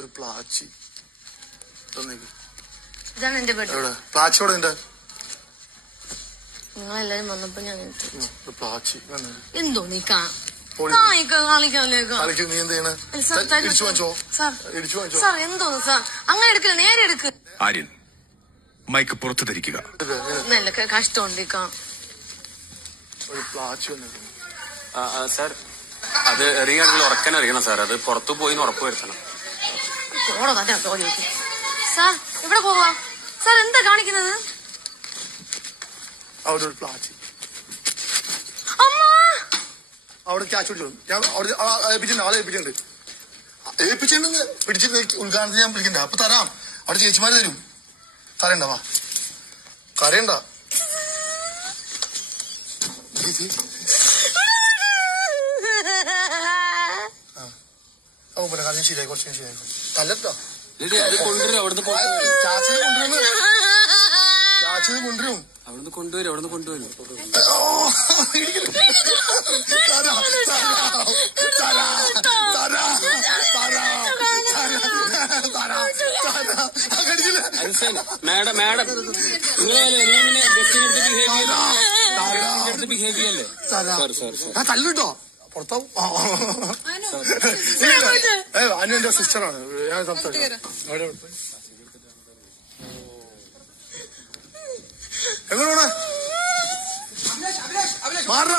ഒരു പ്ലാച്ചി ഇതാണ് എന്റെ ബെഡ്. പ്ലാച്ചിയോടെ ഉണ്ട്. നിങ്ങളെല്ലാരും വന്നപ്പോ ഞാൻ പ്ലാച്ചി എന്തോ നീ കളിക്കാല്ലേ നീ എന്ത് ചെയ്യണ? ഇടിച്ചു വാങ്ങിച്ചോ? സാർ എന്തോ സാർ അങ്ങനെ എടുക്കില്ല, നേരെ എടുക്ക്. ആര്യൻ മൈക്ക് പുറത്തു ധരിക്കുക. നല്ല കഷ്ടമുണ്ട് ഒരു പ്ലാച്ചി സാർ അത് എറിയാണെങ്കിൽ ഉറക്കാൻ അറിയണം സാർ. അത് പുറത്തു പോയി ഉറപ്പ് വരുത്തണം. സാർ ഇവിടെ പോവാ. സാർ എന്താ കാണിക്കുന്നത്? അവിടെ ഒരു പ്ലാച്ചി അവിടെ ക്യാച്ച് പിടിച്ചോളൂ. ഞാൻ അവിടെ ഏൽപ്പിച്ചിട്ടുണ്ട്, ആളെ ഏൽപ്പിച്ചിട്ടുണ്ട്. പിടിച്ചിട്ട് ഉദ്ഘാടനത്തിന് ഞാൻ വിളിക്കണ്ട. അപ്പൊ തരാം. അവിടെ ചേച്ചിമാര് തരും. കരയണ്ട, വാ കരയണ്ട. കാര്യം ശരിയായി, കുറച്ച് ശരിയായി. തല്ലട്ടോ ചാച്ചിത് കൊണ്ടുവരും. അവിടുന്ന് കൊണ്ടുവരും. മാഡം ബിഹേവ് ചെയ്യല്ലേ? തല്ലിട്ടോ പുറത്താവും. അനു എന്റെ സിസ്റ്ററാണ്. ഞാൻ സംസാരിക്കാം. എങ്ങനെയാണ് മാറാ?